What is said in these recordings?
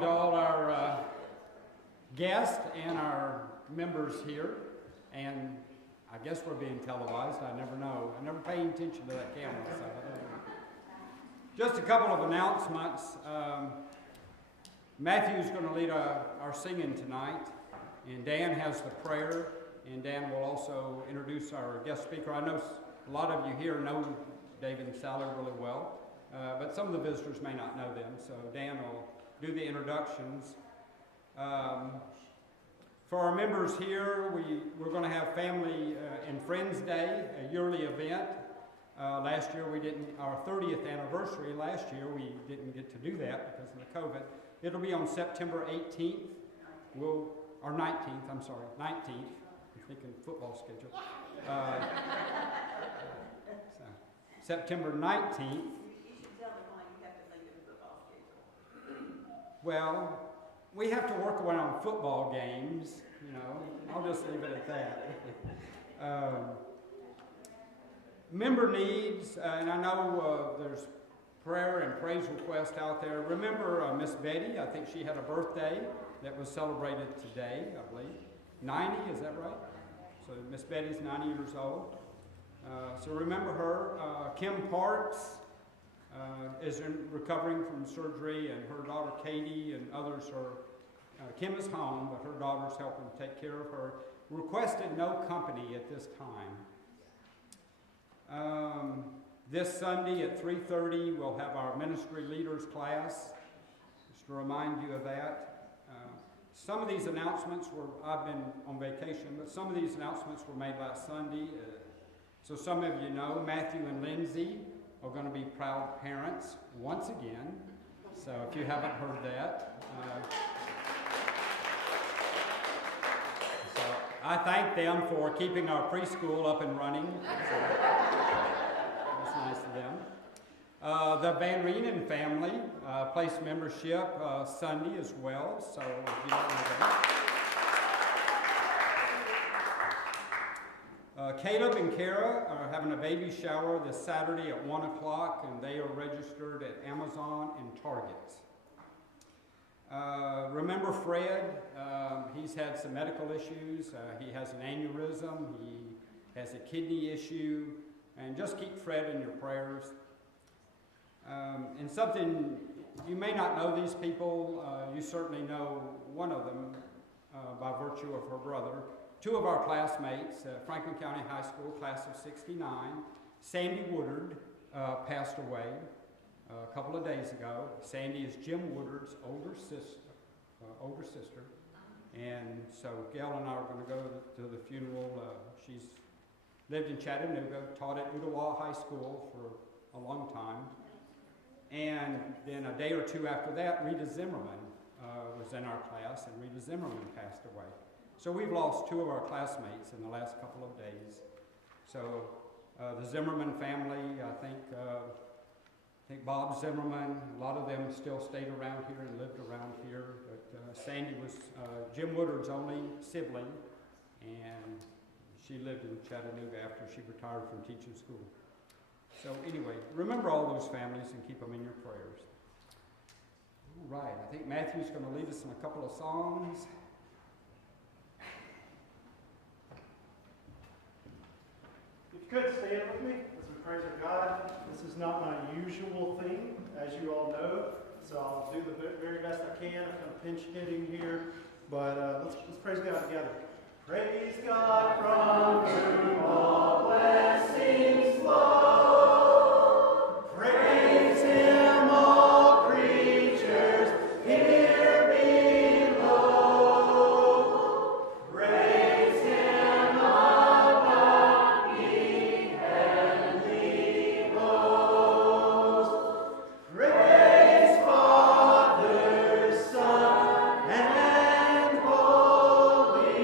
welcome to all our guests and our members here. And I guess we're being televised. I never know. I never pay attention to that camera. So I don't know. Just a couple of announcements. Matthew's going to lead our singing tonight, and Dan has the prayer, and Dan will also introduce our guest speaker. I know a lot of you here know David and Sally really well, but some of the visitors may not know them, so Dan will do the introductions. For our members here, we're going to have Family and Friends Day, a yearly event. Last year we didn't, our 30th anniversary last year, we didn't get to do that because of the COVID. It'll be on September 18th, or 19th, I'm sorry, 19th. I'm thinking football schedule. So, September 19th. You should tell them why you have to think of the football schedule. Well, we have to work around football games, you know. I'll just leave it at that. Member needs, and I know there's prayer and praise requests out there. Remember Miss Betty, I think she had a birthday that was celebrated today, I believe. 90, is that right? So Miss Betty's 90 years old. So remember her. Kim Parks is recovering from surgery, and her daughter Katie and others are, Kim is home, but her daughter's helping take care of her. Requested no company at this time. This Sunday at 3:30 we'll have our ministry leaders class, just to remind you of that. Some of these announcements I've been on vacation, but some of these announcements were made last Sunday. So some of you know, Matthew and Lindsay are going to be proud parents once again. So if you haven't heard that. So I thank them for keeping our preschool up and running. So that's nice of them. The Van Reenen family placed membership Sunday as well, so if you don't know that. Caleb and Kara are having a baby shower this Saturday at 1 o'clock, and they are registered at Amazon and Target. Remember Fred, he's had some medical issues. He has an aneurysm, he has a kidney issue, and just keep Fred in your prayers. And something, you may not know these people, you certainly know one of them by virtue of her brother. Two of our classmates, Franklin County High School, class of '69, Sandy Woodard passed away a couple of days ago. Sandy is Jim Woodard's older sister. And so Gail and I are going to go to the funeral. She's lived in Chattanooga, taught at Ottawa High School for a long time. And then a day or two after that, Rita Zimmerman was in our class, and Rita Zimmerman passed away. So we've lost two of our classmates in the last couple of days. So the Zimmerman family, I think Bob Zimmerman, a lot of them still stayed around here and lived around here. But Sandy was Jim Woodard's only sibling, and she lived in Chattanooga after she retired from teaching school. So anyway, remember all those families and keep them in your prayers. All right, I think Matthew's going to lead us in a couple of songs. If you could stand with me as we praise our God. This is not my usual thing, as you all know, so I'll do the very best I can. I'm kind of pinch hitting here, but let's praise God together. Praise God from whom all blessings flow. Praise Him, all creatures here below. Praise Him above the heavenly host. Praise Father, Son, and Holy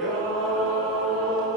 Ghost.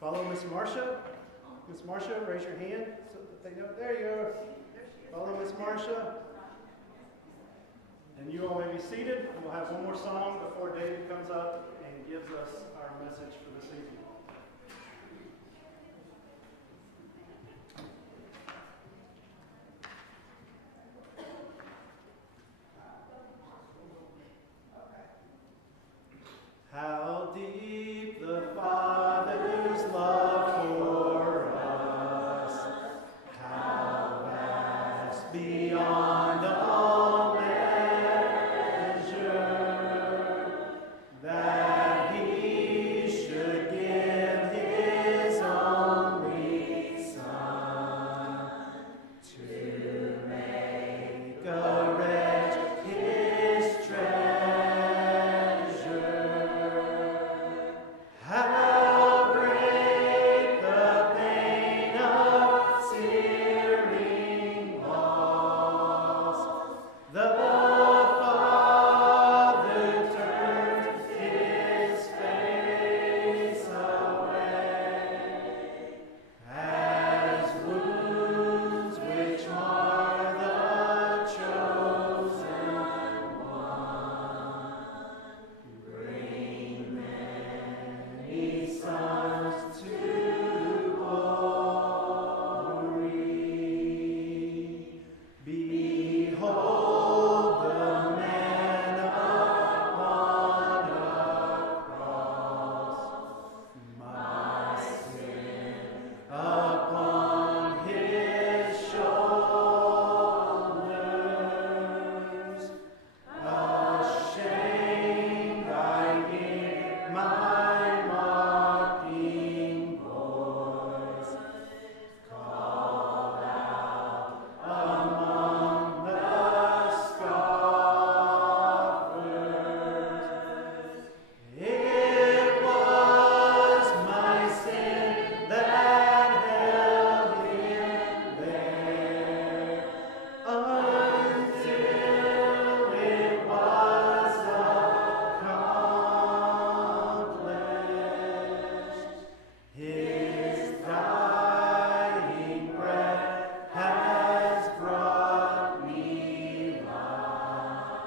Follow Miss Marcia. Miss Marcia, raise your hand so that they know. There you go. Follow Miss Marcia. And you all may be seated. And we'll have one more song before David comes up and gives us our message for this evening. How deep the Father's love for us, how vast beyond all measure, that He should give His only Son to make a wretch His treasure. How great the pain of searing loss! The Father turned His face away, as wounds which mar the chosen one bring many sons to glory. Behold the man upon a cross, my sin upon His shoulders. Ashamed, I hear my mocking voice call out among the scoffers. It was my sin that held Him there until it was accomplished. His dying breath has brought me life.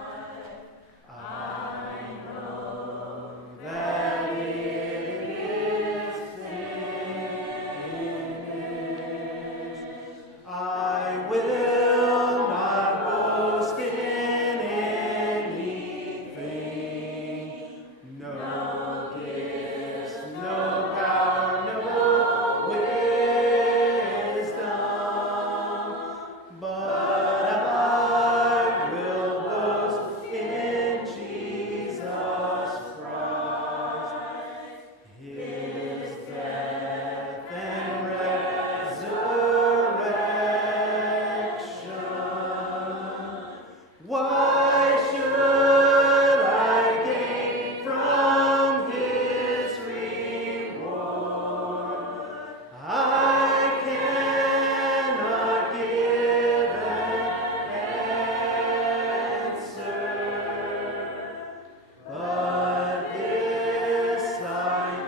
I know that it is finished. I will not boast in anything, no gifts, no power, no wisdom, but I will boast in Jesus Christ, His death and resurrection. Why should I gain from His reward? I cannot give an answer, but this I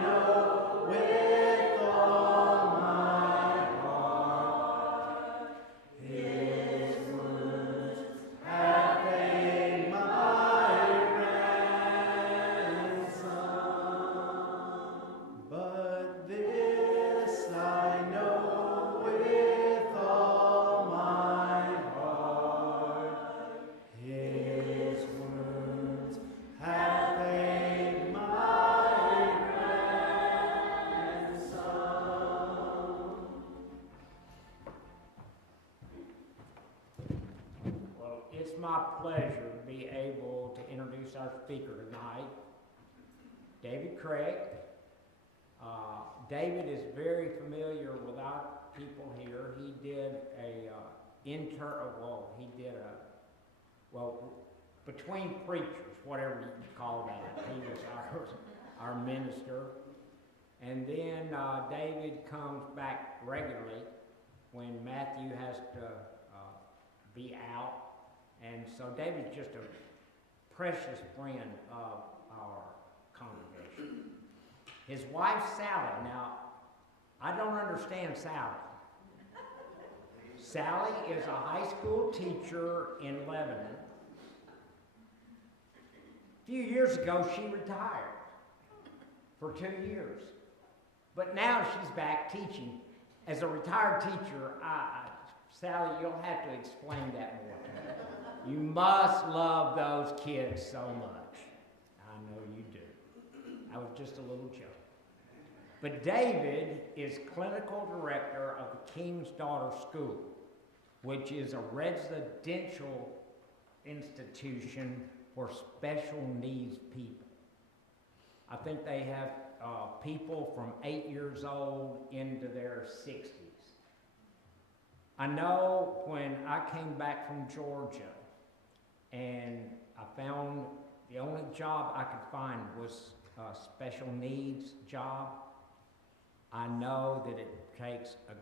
know with all my heart: His wounds have paid my ransom. But this I know with all my heart: His wounds have paid my ransom. Well, it's my pleasure to be able to introduce our speaker tonight, David Craig. David is very familiar with our people here. He did between preachers, whatever you call that. He was our minister. And then David comes back regularly when Matthew has to be out. And so David's just a precious friend of our congregation. His wife, Sally. Now, I don't understand Sally. Sally is a high school teacher in Lebanon. A few years ago, she retired for 2 years. But now she's back teaching. As a retired teacher, Sally, you'll have to explain that more to me. You must love those kids so much. I know you do. I was just a little joke. But David is clinical director of the King's Daughter School, which is a residential institution for special needs people. I think they have people from 8 years old into their 60s. I know when I came back from Georgia and I found the only job I could find was a special needs job, I know that it takes a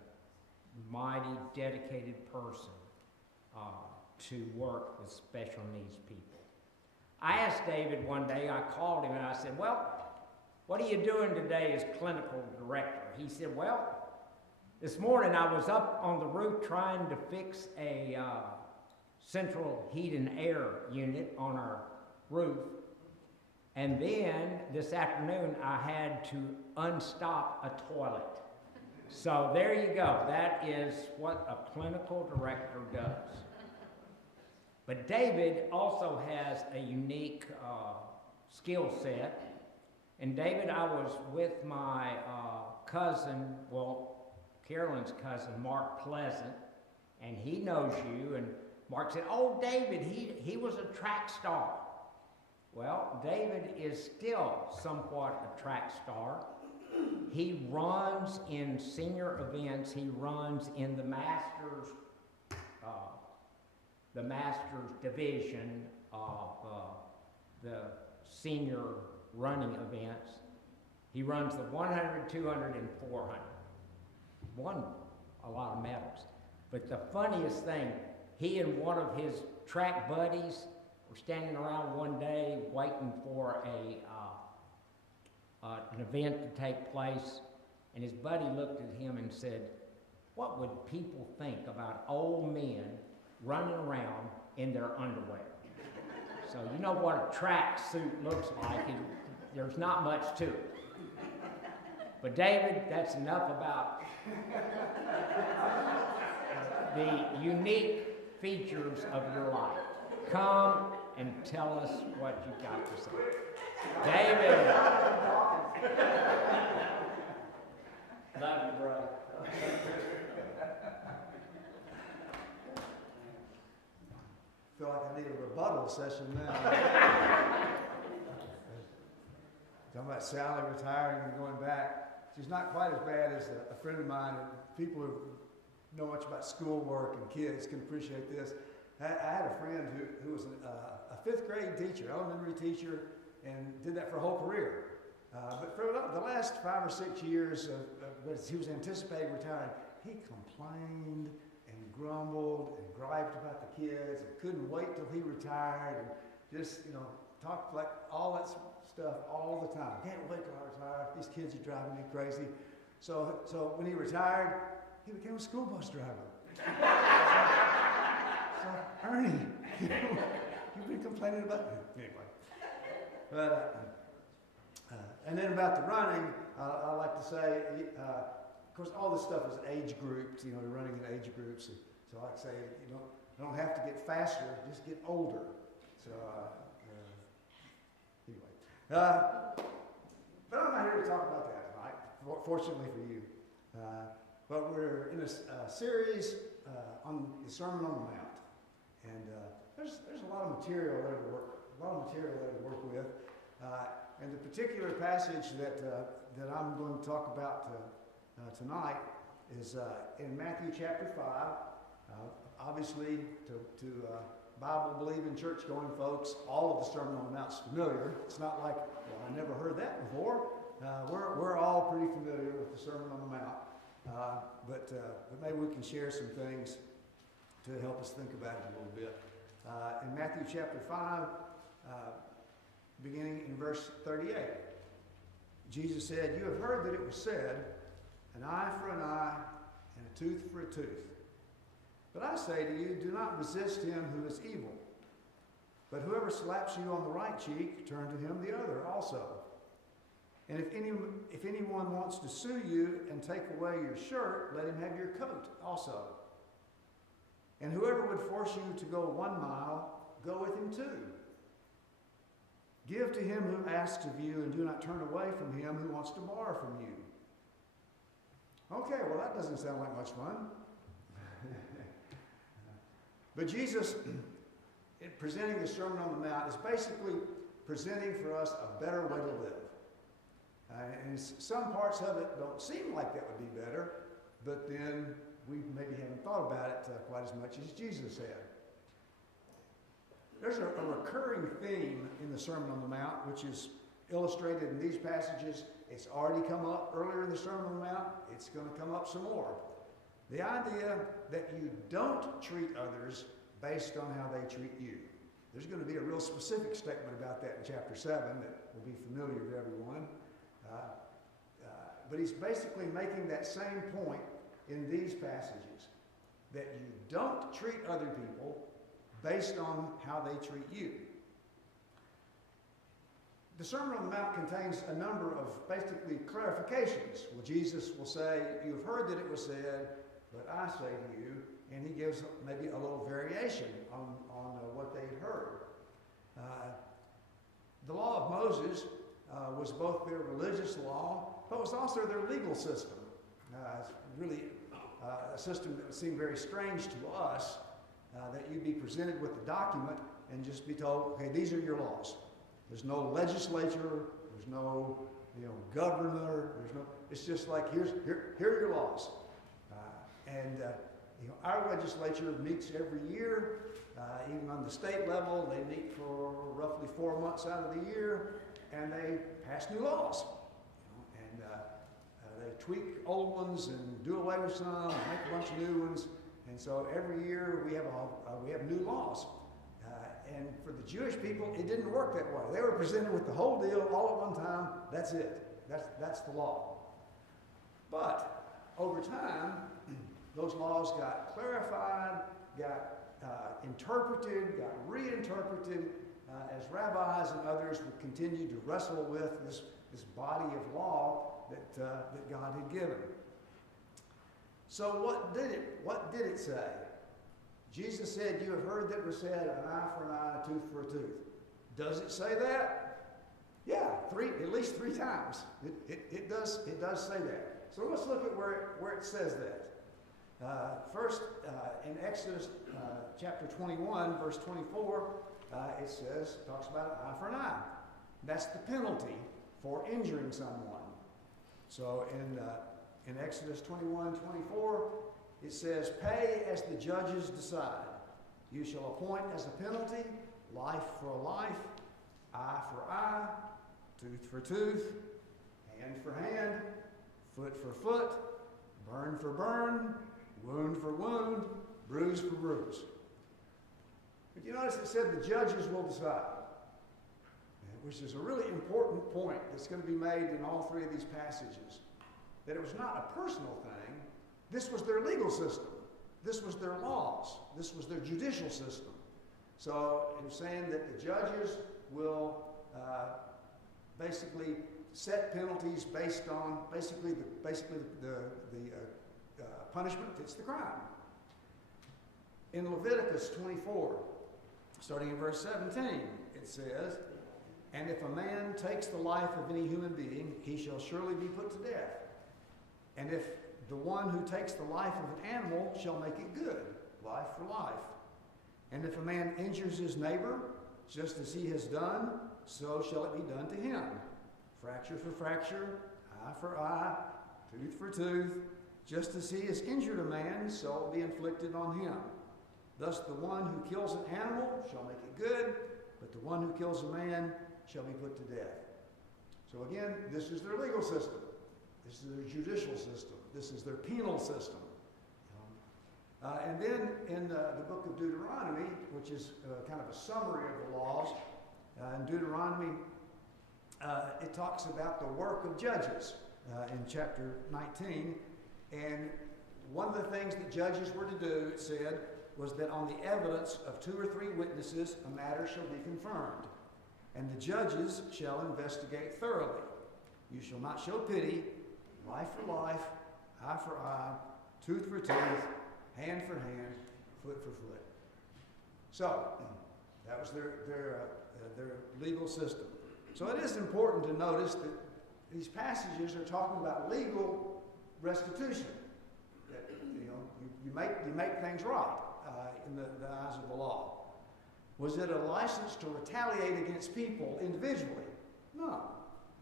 mighty dedicated person to work with special needs people. I asked David one day, I called him and I said, well, what are you doing today as clinical director? He said, well, this morning I was up on the roof trying to fix a central heat and air unit on our roof. And then this afternoon I had to unstop a toilet. So there you go. That is what a clinical director does. But David also has a unique skill set. And David, I was with my cousin, well, Carolyn's cousin, Mark Pleasant, and he knows you. And Mark said, oh, David, he was a track star. Well, David is still somewhat a track star. He runs in senior events. He runs in the Masters division of the senior running events. He runs the 100, 200, and 400. Won a lot of medals. But the funniest thing, he and one of his track buddies were standing around one day waiting for an event to take place, and his buddy looked at him and said, what would people think about old men running around in their underwear? So you know what a track suit looks like, and there's not much to it. But David, that's enough about the unique features of your life. Come and tell us what you've got to say. David. Love you, brother. I feel like I need a rebuttal session now. Talking about Sally retiring and going back. She's not quite as bad as a friend of mine. People who know much about schoolwork and kids can appreciate this. I had a friend who was a fifth grade teacher, elementary teacher, and did that for a whole career. But for the last 5 or 6 years, as he was anticipating retiring, he complained and grumbled and griped about the kids and couldn't wait till he retired and just, talked like all that stuff all the time. Can't wait till I retire. These kids are driving me crazy. So when he retired, he became a school bus driver. So Ernie, you've been complaining about me. Anyway. But, and then about the running, I like to say, of course, all this stuff is age grouped, they're running in age groups. So I like to say, you don't have to get faster, just get older. So, anyway. But I'm not here to talk about that tonight, fortunately for you. But we're in a series on the Sermon on the Mount. And there's a lot of material there to work with. And the particular passage that I'm going to talk about tonight is in Matthew chapter 5. Obviously, to Bible-believing, church-going folks, all of the Sermon on the Mount is familiar. It's not like, well, I never heard that before. We're all pretty familiar with the Sermon on the Mount. But maybe we can share some things to help us think about it a little bit. In Matthew chapter 5, beginning in verse 38, Jesus said, "You have heard that it was said, an eye for an eye, and a tooth for a tooth. But I say to you, do not resist him who is evil. But whoever slaps you on the right cheek, turn to him the other also. And if anyone wants to sue you and take away your shirt, let him have your coat also. And whoever would force you to go 1 mile, go with him 2. Give to him who asks of you, and do not turn away from him who wants to borrow from you. Okay, well, that doesn't sound like much fun. But Jesus, in presenting the Sermon on the Mount, is basically presenting for us a better way to live. And some parts of it don't seem like that would be better, but then we maybe haven't thought about it quite as much as Jesus had. There's a recurring theme in the Sermon on the Mount, which is illustrated in these passages. It's already come up earlier in the Sermon on the Mount. It's going to come up some more. The idea that you don't treat others based on how they treat you. There's going to be a real specific statement about that in chapter 7 that will be familiar to everyone. But he's basically making that same point in these passages, that you don't treat other people based on how they treat you. The Sermon on the Mount contains a number of basically clarifications. Well, Jesus will say, you've heard that it was said, but I say to you, and he gives maybe a little variation on what they'd heard. The law of Moses was both their religious law, but was also their legal system. It's really a system that would seem very strange to us, that you'd be presented with a document and just be told, okay, these are your laws. There's no legislature, there's no governor, it's just like, here are your laws. Our legislature meets every year, even on the state level. They meet for roughly 4 months out of the year, and they pass new laws. They tweak old ones and do away with some, and make a bunch of new ones. And so every year we have new laws. And for the Jewish people, it didn't work that way. They were presented with the whole deal all at one time. That's it. That's the law. But over time, those laws got clarified, got interpreted, got reinterpreted as rabbis and others would continue to wrestle with this body of law that God had given. So what did it say? Jesus said, you have heard that it was said, an eye for an eye, a tooth for a tooth. Does it say that? Yeah, at least three times. It does say that. So let's look at where it says that. First, in Exodus chapter 21, verse 24, it talks about an eye for an eye. That's the penalty for injuring someone. So in Exodus 21:24, it says, pay as the judges decide. You shall appoint as a penalty life for a life, eye for eye, tooth for tooth, hand for hand, foot for foot, burn for burn, wound for wound, bruise for bruise. But you notice it said the judges will decide, which is a really important point that's going to be made in all three of these passages. That it was not a personal thing. This was their legal system. This was their laws. This was their judicial system. So in saying that the judges will basically set penalties based on basically the punishment fits the crime. In Leviticus 24, starting in verse 17, it says, and if a man takes the life of any human being, he shall surely be put to death. And if the one who takes the life of an animal shall make it good, life for life. And if a man injures his neighbor, just as he has done, so shall it be done to him. Fracture for fracture, eye for eye, tooth for tooth. Just as he has injured a man, so it will be inflicted on him. Thus the one who kills an animal shall make it good, but the one who kills a man shall be put to death. So again, this is their legal system. This is their judicial system. This is their penal system. And then in the book of Deuteronomy, which is kind of a summary of the laws, in Deuteronomy, it talks about the work of judges. in chapter 19. And one of the things that judges were to do, it said, was that on the evidence of 2 or 3 witnesses, a matter shall be confirmed. And the judges shall investigate thoroughly. You shall not show pity, life for life, eye for eye, tooth for tooth, hand for hand, foot for foot. So, that was their legal system. So it is important to notice that these passages are talking about legal restitution. That, you make things right in the eyes of the law. Was it a license to retaliate against people individually? No,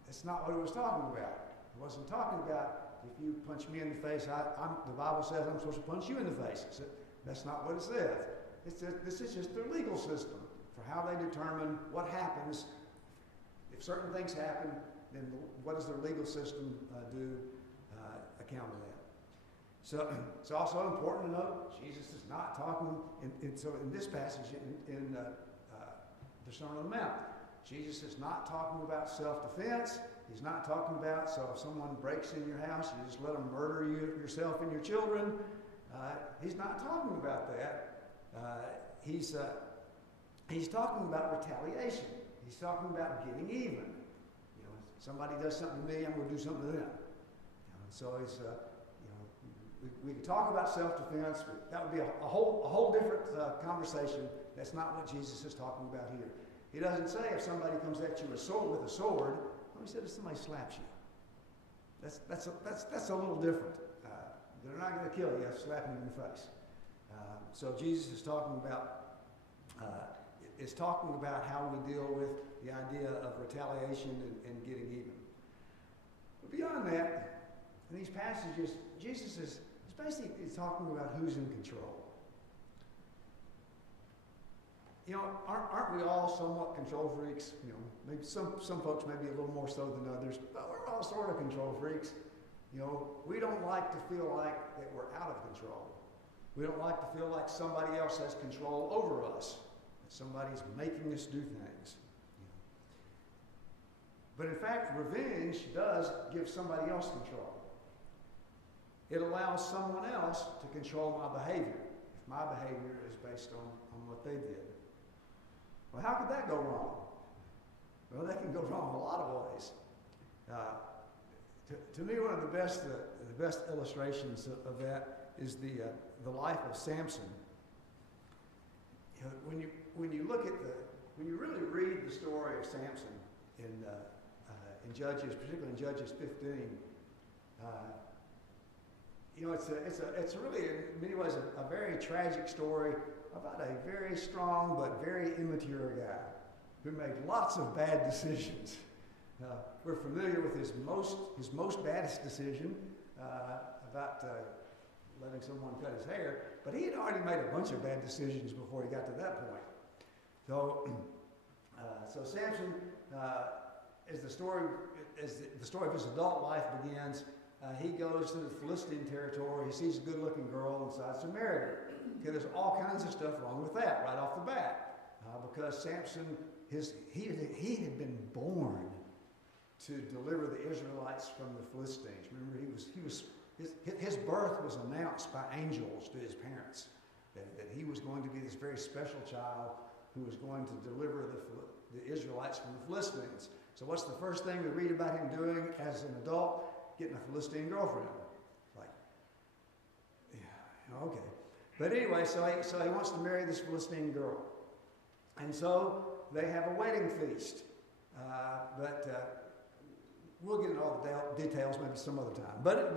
that's not what it was talking about. It wasn't talking about if you punch me in the face, the Bible says I'm supposed to punch you in the face. That's not what it says. This is just their legal system for how they determine what happens. If certain things happen, then what does their legal system do account of that? So it's also important to note Jesus is not talking, so in this passage in the Sermon on the Mount, Jesus is not talking about self-defense. He's not talking about, so if someone breaks in your house, you just let them murder yourself and your children. He's not talking about that. He's talking about retaliation. He's talking about getting even. Somebody does something to me, I'm going to do something to them. So he's, we could talk about self-defense, but that would be a whole different conversation. That's not what Jesus is talking about here. He doesn't say if somebody comes at you with a sword. He said if somebody slaps you. That's a little different. They're not going to kill you, slapping you in the face. So Jesus is talking about how we deal with the idea of retaliation and getting even. But beyond that, in these passages, Jesus is basically talking about who's in control. Aren't we all somewhat control freaks? Maybe some folks may be a little more so than others, but we're all sort of control freaks. We don't like to feel like that we're out of control. We don't like to feel like somebody else has control over us, that somebody's making us do things. But in fact, revenge does give somebody else control. It allows someone else to control my behavior, if my behavior is based on what they did. Well, how could that go wrong? Well, that can go wrong a lot of ways. To me, one of the best illustrations of that is the life of Samson. When you really read the story of Samson in Judges, particularly in Judges 15, it's really in many ways a very tragic story about a very strong but very immature guy who made lots of bad decisions. We're familiar with his most baddest decision about letting someone cut his hair, but he had already made a bunch of bad decisions before he got to that point. So Samson, as the story of his adult life begins, he goes to the Philistine territory. He sees a good-looking girl and decides to marry her. Okay, there's all kinds of stuff wrong with that right off the bat, because Samson, he had been born to deliver the Israelites from the Philistines. Remember, his birth was announced by angels to his parents, that he was going to be this very special child who was going to deliver the Israelites from the Philistines. So what's the first thing we read about him doing as an adult? Getting a Philistine girlfriend. Okay. But anyway, so he wants to marry this Philistine girl. And so they have a wedding feast. We'll get into all the details maybe some other time. But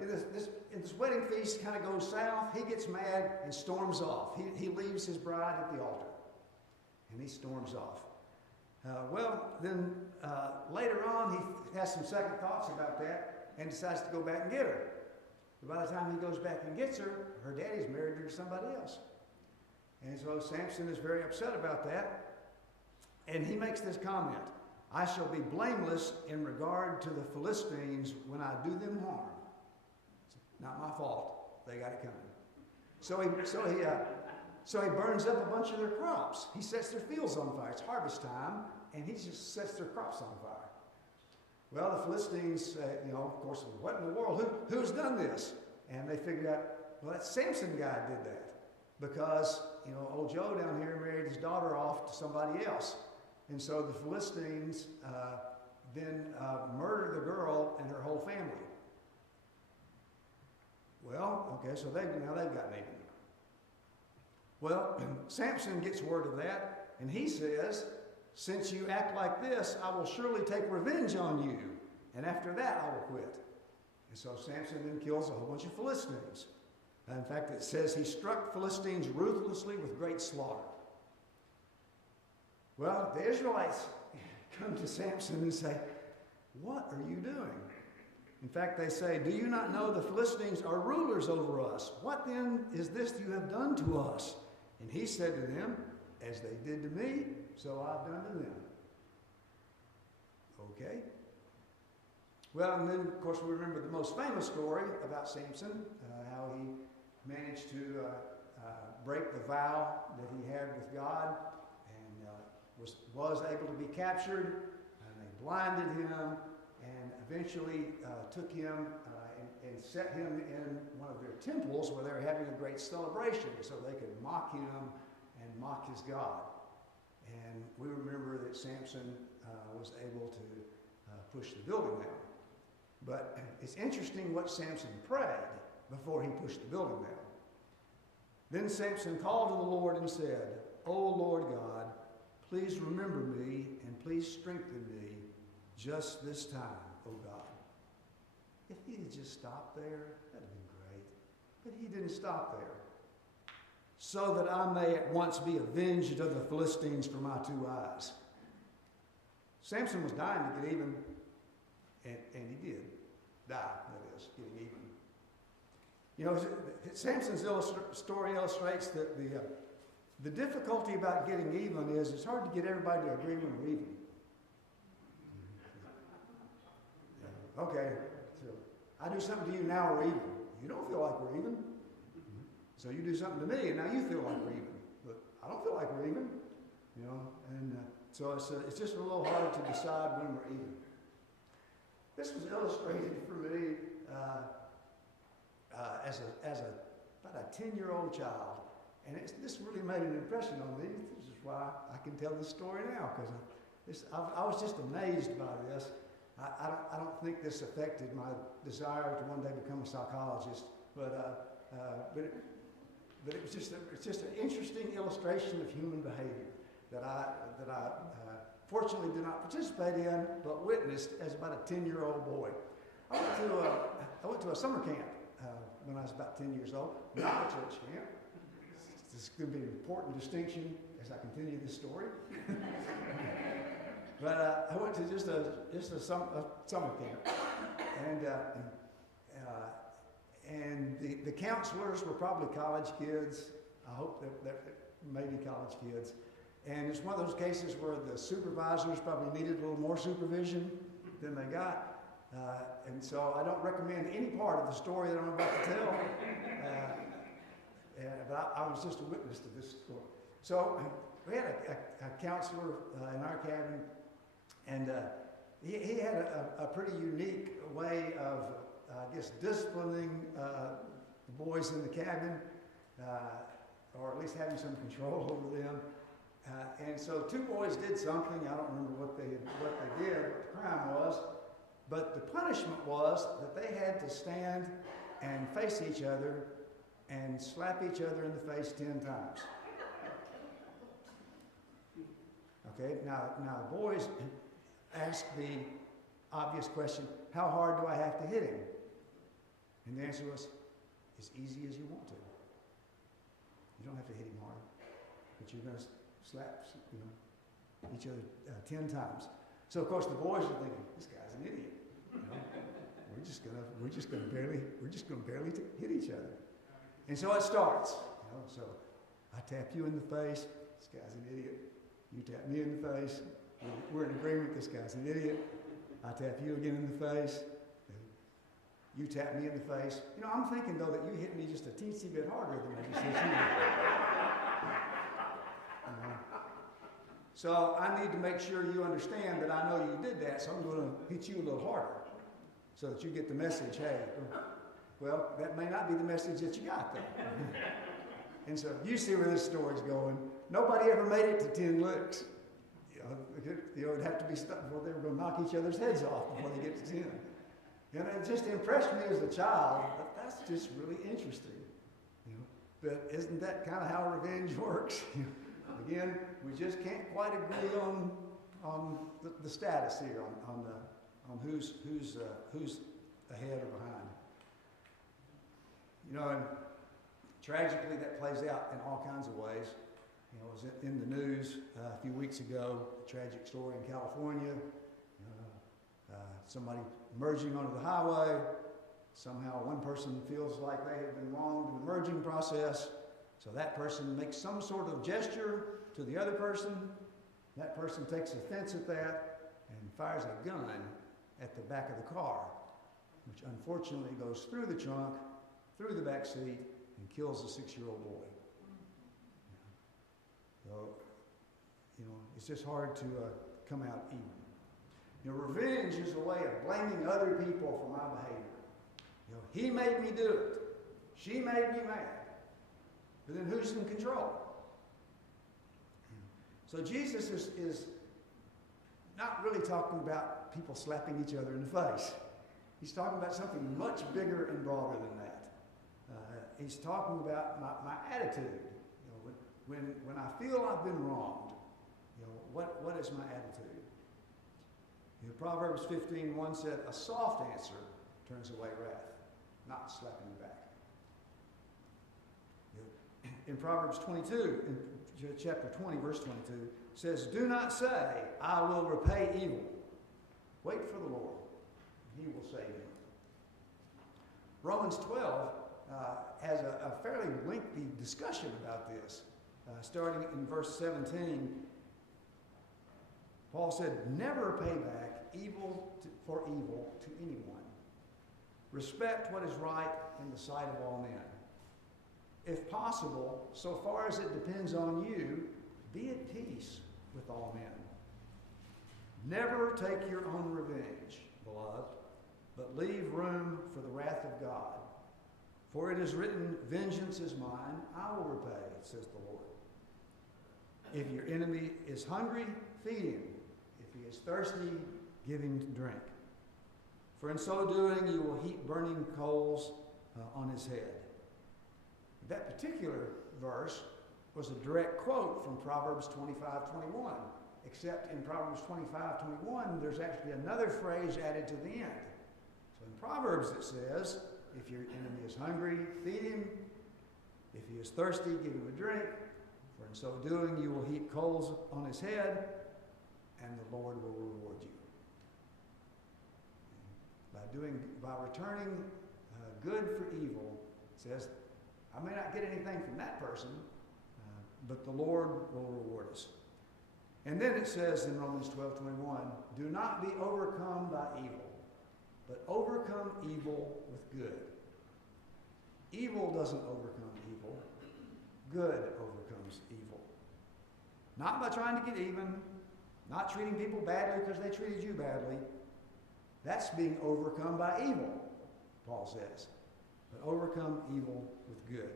this wedding feast kind of goes south. He gets mad and storms off. He leaves his bride at the altar. And he storms off. Then later on, he has some second thoughts about that and decides to go back and get her. But by the time he goes back and gets her, her daddy's married her to somebody else. And so Samson is very upset about that. And he makes this comment, "I shall be blameless in regard to the Philistines when I do them harm. It's not my fault. They got it coming." So he burns up a bunch of their crops. He sets their fields on fire. It's harvest time, and he just sets their crops on fire. Well, the Philistines, of course, what in the world? Who's done this? And they figured out, well, that Samson guy did that because, old Joe down here married his daughter off to somebody else. And so the Philistines then murdered the girl and her whole family. Well, okay, so now they've gotten even. Well, Samson gets word of that, and he says, since you act like this, I will surely take revenge on you, and after that I will quit. And so Samson then kills a whole bunch of Philistines. In fact, it says he struck Philistines ruthlessly with great slaughter. Well, the Israelites come to Samson and say, what are you doing? In fact, they say, do you not know the Philistines are rulers over us? What then is this you have done to us? And he said to them, as they did to me, so I've done to them. Okay. Well, and then, of course, we remember the most famous story about Samson, how he managed to break the vow that he had with God and was able to be captured, and they blinded him and eventually took him and set him in one of their temples where they were having a great celebration so they could mock him and mock his God. And we remember that Samson was able to push the building down. But it's interesting what Samson prayed before he pushed the building down. Then Samson called to the Lord and said, O Lord God, please remember me and please strengthen me just this time, O God. If he had just stopped there, that'd have been great. But he didn't stop there. So that I may at once be avenged of the Philistines for my 2 eyes. Samson was dying to get even, and he did die, that is, getting even. Samson's story illustrates that the difficulty about getting even is it's hard to get everybody to agree when we're even. Okay, so I do something to you, now we're even. You don't feel like we're even. So you do something to me, and now you feel like we're even. But I don't feel like we're even, And so it's just a little hard to decide when we're even. This was illustrated for me as about a 10-year-old child, and this really made an impression on me. This is why I can tell this story now, because I was just amazed by this. I don't think this affected my desire to one day become a psychologist, but it's just an interesting illustration of human behavior that I fortunately did not participate in, but witnessed as about a 10-year-old boy. I went to a summer camp when I was about 10 years old, not a church camp. This is going to be an important distinction as I continue this story. But I went to just a summer camp, and the counselors were probably college kids. I hope that maybe college kids. And it's one of those cases where the supervisors probably needed a little more supervision than they got. And so I don't recommend any part of the story that I'm about to tell. But I was just a witness to this story. So we had a counselor in our cabin, and he had a pretty unique way of, disciplining the boys in the cabin, or at least having some control over them. And so 2 boys did something. I don't remember what they did, what the crime was, but the punishment was that they had to stand and face each other and slap each other in the face 10 times. Okay, now the boys asked the obvious question, how hard do I have to hit him? And the answer was, as easy as you want to. You don't have to hit him hard, but you're going to slap each other 10 times. So of course the boys are thinking, this guy's an idiot. We're just going to barely hit each other. And so it starts. So I tap you in the face. This guy's an idiot. You tap me in the face. We're in agreement. This guy's an idiot. I tap you again in the face. You tap me in the face. I'm thinking though that you hit me just a teensy bit harder than I just hit you. So I need to make sure you understand that I know you did that, so I'm going to hit you a little harder so that you get the message, hey, well, that may not be the message that you got, though. And so you see where this story's going. Nobody ever made it to 10 licks. It would have to be stuck before they were going to knock each other's heads off before they get to 10. And it just impressed me as a child, but that's just really interesting. But isn't that kind of how revenge works? Again, we just can't quite agree on the status here, on who's ahead or behind. And tragically that plays out in all kinds of ways. It was in the news a few weeks ago, a tragic story in California. Somebody merging onto the highway. Somehow one person feels like they have been wronged in the merging process. So that person makes some sort of gesture to the other person. That person takes offense at that and fires a gun at the back of the car, which unfortunately goes through the trunk, through the back seat, and kills a 6-year-old boy. So, it's just hard to come out even. Revenge is a way of blaming other people for my behavior. He made me do it. She made me mad. But then who's in control? So Jesus is not really talking about people slapping each other in the face. He's talking about something much bigger and broader than that. He's talking about my attitude. When I feel I've been wronged, what is my attitude? Proverbs 15:1 said, a soft answer turns away wrath, not slapping you back. In Proverbs 22, in chapter 20, verse 22, says, do not say, I will repay evil. Wait for the Lord, and he will save you. Romans 12 has a fairly lengthy discussion about this. Starting in verse 17, Paul said, never pay back for evil to anyone. Respect what is right in the sight of all men. If possible, so far as it depends on you, be at peace with all men. Never take your own revenge, beloved, but leave room for the wrath of God. For it is written, vengeance is mine, I will repay, says the Lord. If your enemy is hungry, feed him. If he is thirsty, give him to drink. For in so doing, you will heap burning coals on his head. That particular verse was a direct quote from Proverbs 25:21, except in Proverbs 25:21, there's actually another phrase added to the end. So in Proverbs it says, if your enemy is hungry, feed him. If he is thirsty, give him a drink. For in so doing, you will heap coals on his head, and the Lord will reward you. By returning good for evil, it says, I may not get anything from that person, but the Lord will reward us. And then it says in Romans 12:21, do not be overcome by evil, but overcome evil with good. Evil doesn't overcome evil. Good overcomes evil. Not by trying to get even, not treating people badly because they treated you badly. That's being overcome by evil, Paul says. But overcome evil with good.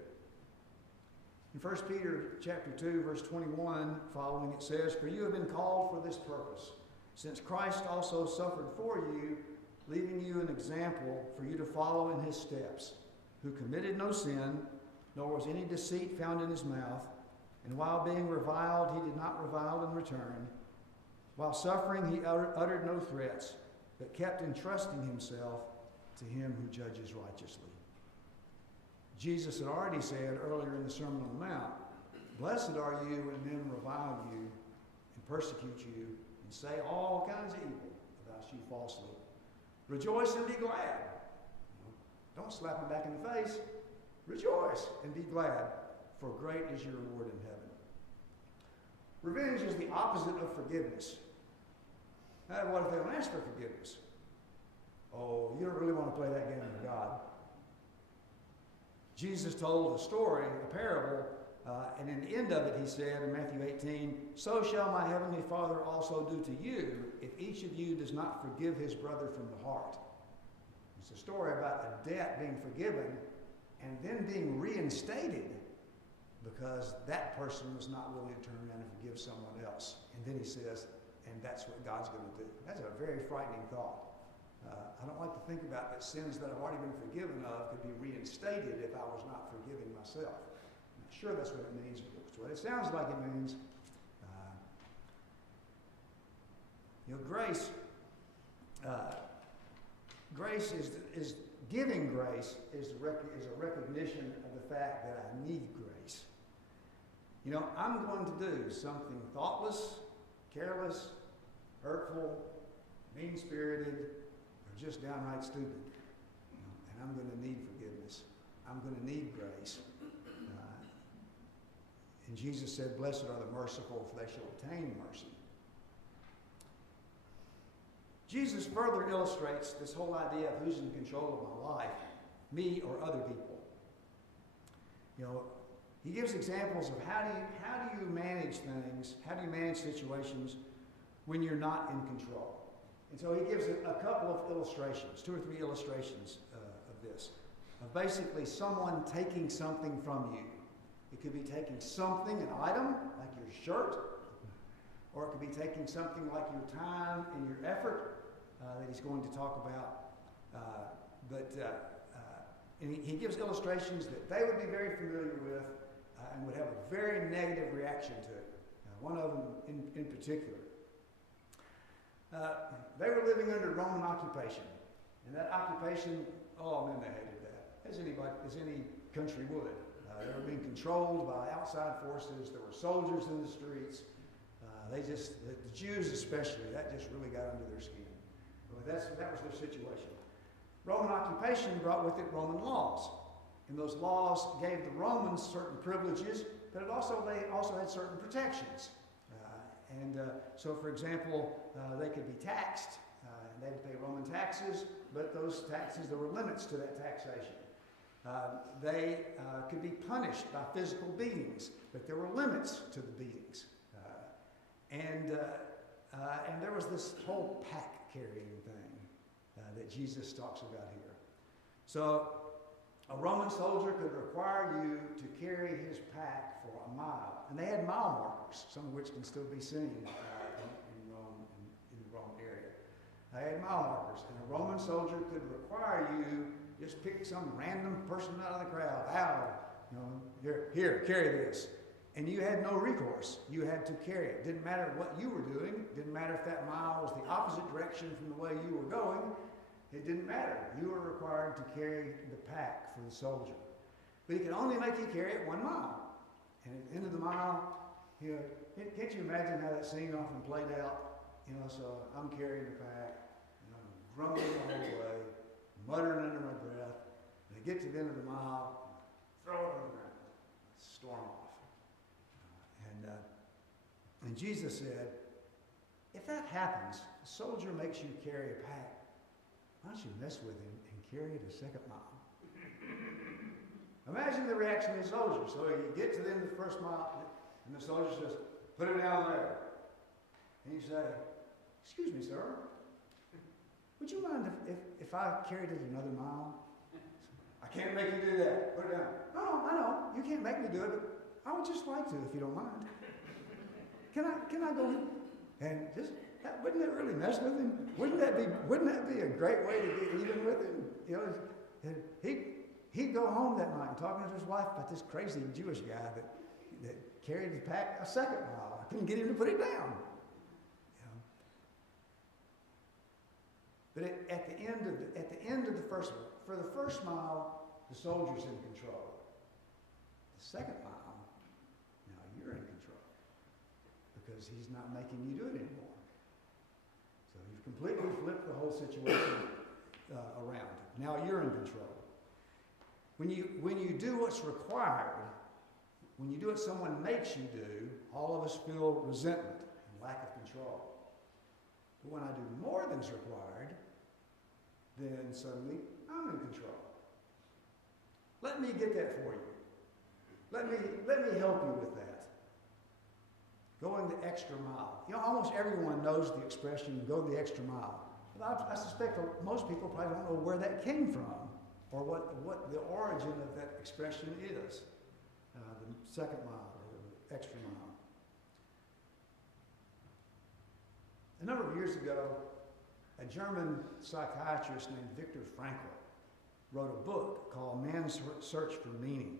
In 1 Peter chapter 2, verse 21, following, it says, for you have been called for this purpose, since Christ also suffered for you, leaving you an example for you to follow in his steps, who committed no sin, nor was any deceit found in his mouth, and while being reviled, he did not revile in return. While suffering, he uttered no threats, but kept entrusting himself to him who judges righteously. Jesus had already said earlier in the Sermon on the Mount, blessed are you when men revile you and persecute you and say all kinds of evil about you falsely. Rejoice and be glad. Don't slap them back in the face. Rejoice and be glad, for great is your reward in heaven. Revenge is the opposite of forgiveness. What if they don't ask for forgiveness? Oh, you don't really want to play that game with God. Jesus told a story, a parable, And in the end of it, he said in Matthew 18, "So shall my heavenly Father also do to you if each of you does not forgive his brother from the heart." It's a story about a debt being forgiven and then being reinstated because that person was not willing to turn around and forgive someone else. And then he says, and that's what God's going to do. That's a very frightening thought. I don't like to think about that sins that I've already been forgiven of could be reinstated if I was not forgiving myself. I'm not sure that's what it means, but it's what it sounds like it means. Grace is giving grace is a recognition of the fact that I need grace. I'm going to do something thoughtless, careless, hurtful, mean-spirited, or just downright stupid. And I'm going to need forgiveness. I'm going to need grace. And Jesus said, "Blessed are the merciful, for they shall obtain mercy." Jesus further illustrates this whole idea of who's in control of my life, me or other people. He gives examples of how do you manage things, how do you manage situations when you're not in control. And so he gives a couple of illustrations, 2 or 3 illustrations of this, of basically someone taking something from you. It could be taking something, an item, like your shirt, or it could be taking something like your time and your effort that he's going to talk about. And he gives illustrations that they would be very familiar with and would have a very negative reaction to it. One of them in particular. They were living under Roman occupation. And that occupation, oh man, they hated that. As any country would. They were being controlled by outside forces. There were soldiers in the streets. The Jews especially, that just really got under their skin. That was their situation. Roman occupation brought with it Roman laws. And those laws gave the Romans certain privileges, but they also had certain protections. So, for example, they could be taxed, and they had to pay Roman taxes, but those taxes, there were limits to that taxation. They could be punished by physical beatings, but there were limits to the beatings. And there was this whole pack carrying thing that Jesus talks about here. So a Roman soldier could require you to carry his pack for a mile. And they had mile markers, some of which can still be seen in the Rome area. They had mile markers. And a Roman soldier could require you just pick some random person out of the crowd. Here, carry this. And you had no recourse. You had to carry it. Didn't matter what you were doing. Didn't matter if that mile was the opposite direction from the way you were going. It didn't matter. You were required to carry the pack for the soldier. But he could only make you carry it 1 mile. And at the end of the mile, can't you imagine how that scene often played out? So I'm carrying the pack, and I'm grumbling the whole way, muttering under my breath. And I get to the end of the mile, throw it on the ground, storm off. And Jesus said, if that happens, a soldier makes you carry a pack, why don't you mess with him and carry it a second mile? Imagine the reaction of the soldier. So you get to the end of the first mile, and the soldier says, put it down there. And you say, excuse me, sir, would you mind if I carried it another mile? I can't make you do that. Put it down. No, I know. You can't make me do it, but I would just like to if you don't mind. Can I go in? And wouldn't that really mess with him? Wouldn't that be a great way to get even with him? He'd go home that night and talking to his wife about this crazy Jewish guy that carried his pack a second mile. I couldn't get him to put it down. But at the end of the first mile, for the first mile, the soldier's in control. The second mile, now you're in control because he's not making you do it anymore. So you've completely flipped the whole situation around. Now you're in control. When you do what's required, when you do what someone makes you do, all of us feel resentment and lack of control. But when I do more than's required, then suddenly I'm in control. Let me get that for you. Let me help you with that. Going the extra mile. You know, almost everyone knows the expression, go the extra mile. But I suspect most people probably don't know where that came from or what the origin of that expression is. The second mile or the extra mile. A number of years ago, a German psychiatrist named Viktor Frankl wrote a book called Man's Search for Meaning.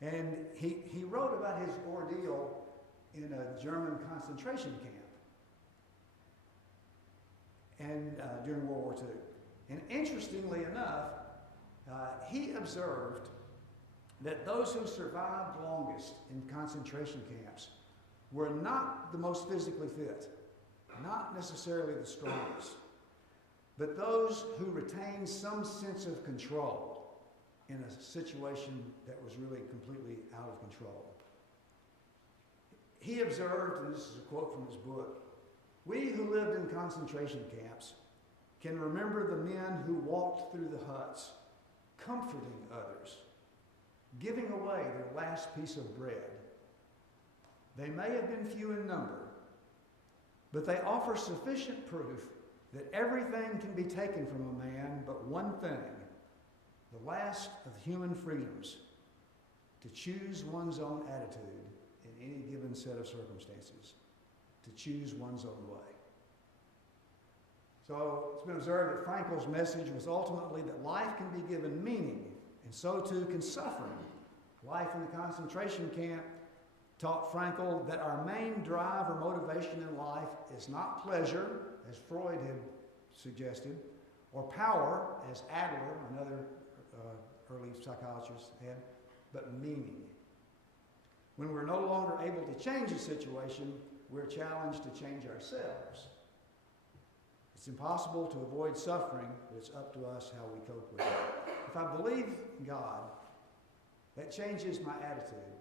And he wrote about his ordeal in a German concentration camp and during World War II. And interestingly enough, he observed that those who survived longest in concentration camps were not the most physically fit, not necessarily the strongest, but those who retained some sense of control in a situation that was really completely out of control. He observed, and this is a quote from his book, "We who lived in concentration camps can remember the men who walked through the huts, comforting others, giving away their last piece of bread. They may have been few in number, but they offer sufficient proof that everything can be taken from a man but one thing, the last of human freedoms, to choose one's own attitude in any given set of circumstances, to choose one's own way." So it's been observed that Frankl's message was ultimately that life can be given meaning, and so too can suffering. Life in the concentration camp taught Frankl that our main drive or motivation in life is not pleasure, as Freud had suggested, or power, as Adler, another early psychologist, had, but meaning. When we're no longer able to change a situation, we're challenged to change ourselves. It's impossible to avoid suffering, but it's up to us how we cope with it. If I believe in God, that changes my attitude.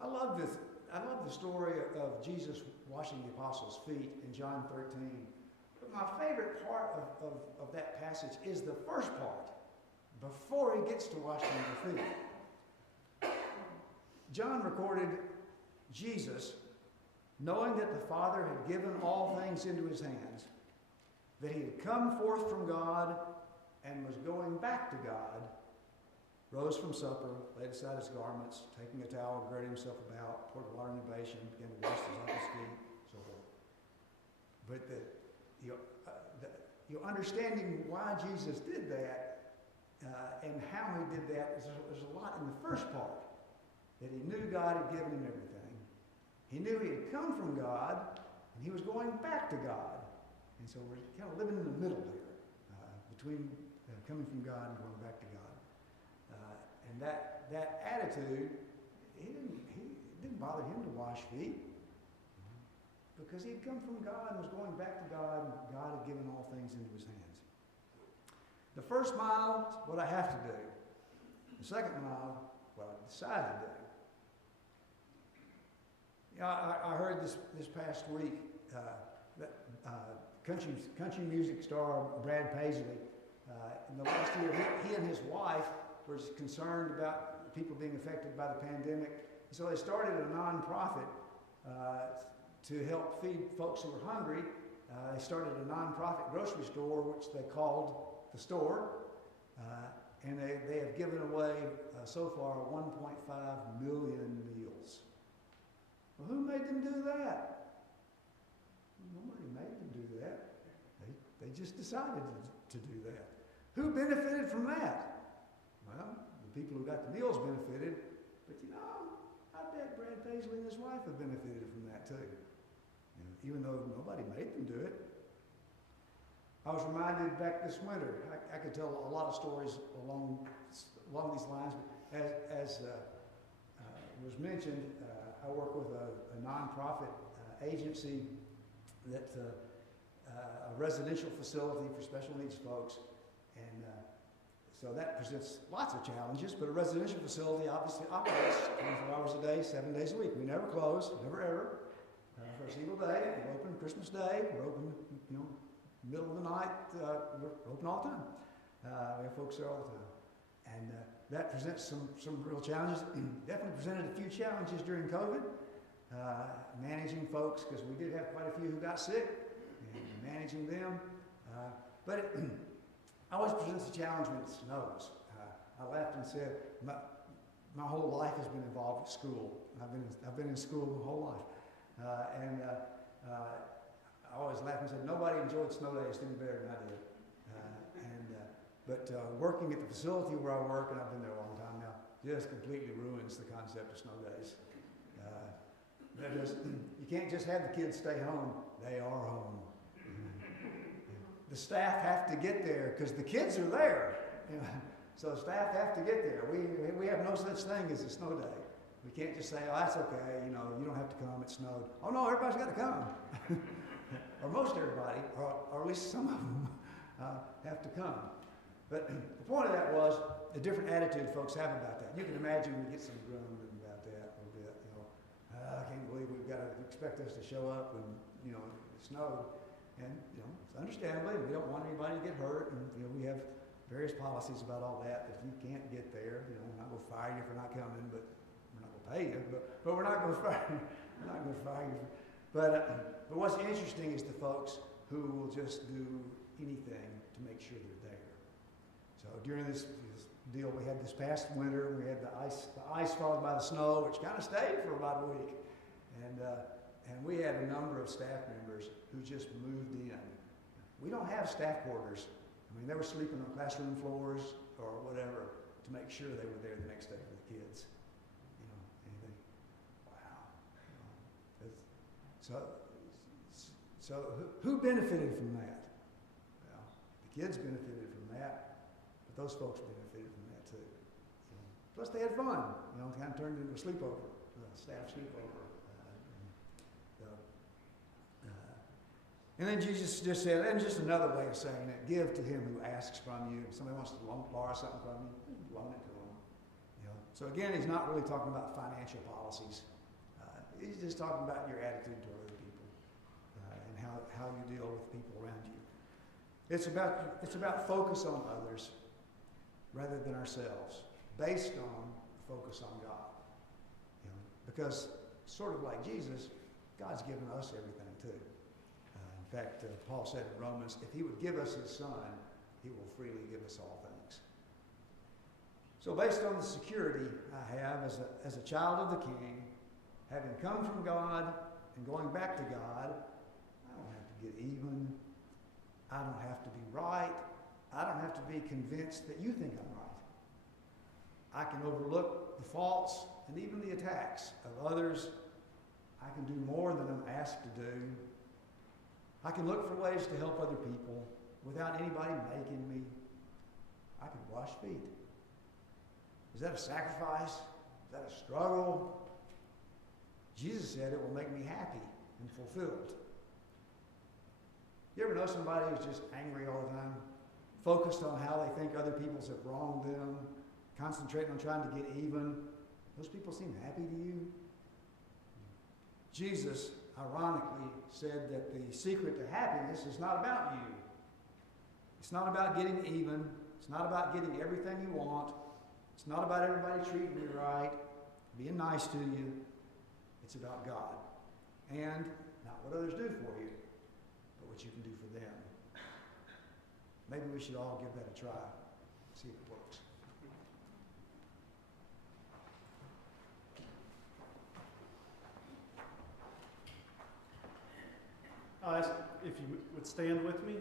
I love the story of Jesus washing the apostles' feet in John 13. But my favorite part of that passage is the first part, before he gets to washing their feet. John recorded Jesus, knowing that the Father had given all things into his hands, that he had come forth from God and was going back to God, rose from supper, laid aside his garments, taking a towel, girded himself about, poured water in a basin, began to wash his uncle's feet, so forth. But your understanding why Jesus did that and how he did that, there's a lot in the first part. That he knew God had given him everything. He knew he had come from God, and he was going back to God. And so we're kind of living in the middle here, between coming from God and going back to God. And that attitude, it didn't bother him to wash feet, because he had come from God and was going back to God, and God had given all things into his hands. The first mile is what I have to do. The second mile, what I decide to do. You know, I heard this past week that country music star Brad Paisley, in the last year, he and his wife were concerned about people being affected by the pandemic. And so they started a nonprofit to help feed folks who were hungry. They started a nonprofit grocery store, which they called The Store. And they have given away so far 1.5 million meals. Well, who made them do that? Nobody made them do that. They just decided to do that. Who benefited from that? Well, the people who got the meals benefited, but you know, I bet Brad Paisley and his wife have benefited from that too. And even though nobody made them do it. I was reminded back this winter, I could tell a lot of stories along these lines, but as was mentioned, I work with a nonprofit agency that a residential facility for special needs folks, and so that presents lots of challenges. But a residential facility obviously operates 24 hours a day, 7 days a week. We never close, never ever. For a single day, we're open Christmas Day. We're open, middle of the night. We're open all the time. We have folks there all the time, and that presents some real challenges. Definitely presented a few challenges during COVID, managing folks, because we did have quite a few who got sick, and managing them. But it always presents a challenge when it snows. I laughed and said, my whole life has been involved with school. I've been in school my whole life. I always laughed and said, nobody enjoyed snow days any better than I did. But working at the facility where I work, and I've been there a long time now, just completely ruins the concept of snow days. You can't just have the kids stay home. They are home. The staff have to get there because the kids are there. So staff have to get there. We have no such thing as a snow day. We can't just say, oh, that's okay, you don't have to come, it snowed. Oh no, everybody's got to come. Or most everybody, or at least some of them have to come. But the point of that was the different attitude folks have about that. You can imagine we get some grumbling about that a little bit. I can't believe we've got to expect us to show up when it snowed. And understandably, we don't want anybody to get hurt. And we have various policies about all that. If you can't get there, we're not going to fire you for not coming, but we're not going to pay you. But we're not going to fire you. We're not going to fire you. But what's interesting is the folks who will just do anything to make sure they're there. So during this deal we had this past winter, we had the ice followed by the snow, which kind of stayed for about a week. And we had a number of staff members who just moved in. We don't have staff quarters. I mean, they were sleeping on classroom floors or whatever to make sure they were there the next day for the kids. Anything. Wow. So who benefited from that? Well, the kids benefited from that, but those folks benefited from that too. Plus they had fun. It kind of turned into a sleepover, staff sleepover. And then Jesus just said, and just another way of saying it, give to him who asks from you. If somebody wants to borrow something from you, loan it to them. So again, he's not really talking about financial policies. He's just talking about your attitude toward other people and how you deal with people around you. It's about focus on others rather than ourselves, based on focus on God. Because sort of like Jesus, God's given us everything too. In fact, Paul said in Romans, if he would give us his son, he will freely give us all things. So based on the security I have as a child of the King, having come from God and going back to God, I don't have to get even. I don't have to be right. I don't have to be convinced that you think I'm right. I can overlook the faults and even the attacks of others. I can do more than I'm asked to do. I can look for ways to help other people without anybody making me. I can wash feet. Is that a sacrifice? Is that a struggle? Jesus said it will make me happy and fulfilled. You ever know somebody who's just angry all the time? Focused on how they think other people have wronged them, concentrating on trying to get even? Those people seem happy to you? Jesus, ironically, said that the secret to happiness is not about you. It's not about getting even. It's not about getting everything you want. It's not about everybody treating you right, being nice to you. It's about God. And not what others do for you, but what you can do for them. Maybe we should all give that a try. See if it works. I'll ask if you would stand with me.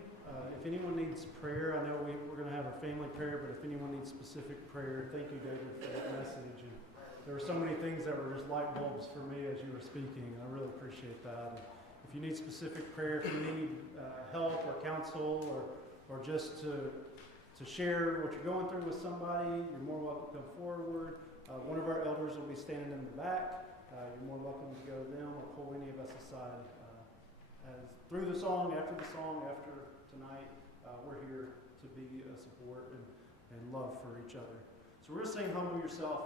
If anyone needs prayer, I know we're going to have a family prayer, but if anyone needs specific prayer, thank you, David, for that message. And there were so many things that were just light bulbs for me as you were speaking. I really appreciate that. And if you need specific prayer, if you need help or counsel or just to share what you're going through with somebody, you're more welcome to come forward. One of our elders will be standing in the back. You're more welcome to go to them or pull any of us aside. Through the song, after tonight, we're here to be a support and love for each other. So we're going to sing Humble Yourself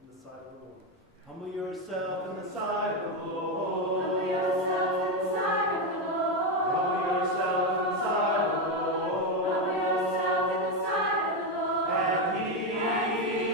in the Sight of the Lord. Humble yourself in the sight of the Lord. Humble yourself in the sight of the Lord. Humble yourself in the sight of the Lord. Humble yourself in the sight of the Lord. And He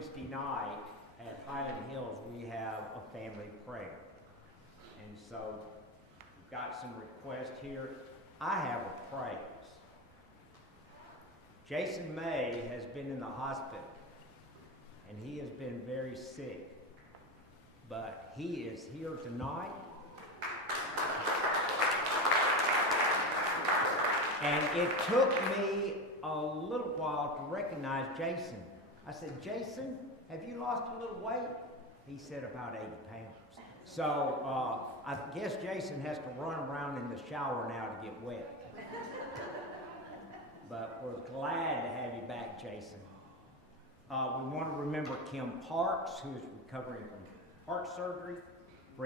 Wednesday night at Highland Hills, we have a family prayer. And so, we've got some requests here. I have a praise. Jason May has been in the hospital, and he has been very sick. But he is here tonight. And it took me a little while to recognize Jason. I said, Jason, have you lost a little weight? He said about 80 pounds. So I guess Jason has to run around in the shower now to get wet. But we're glad to have you back, Jason. We want to remember Kim Parks, who is recovering from heart surgery.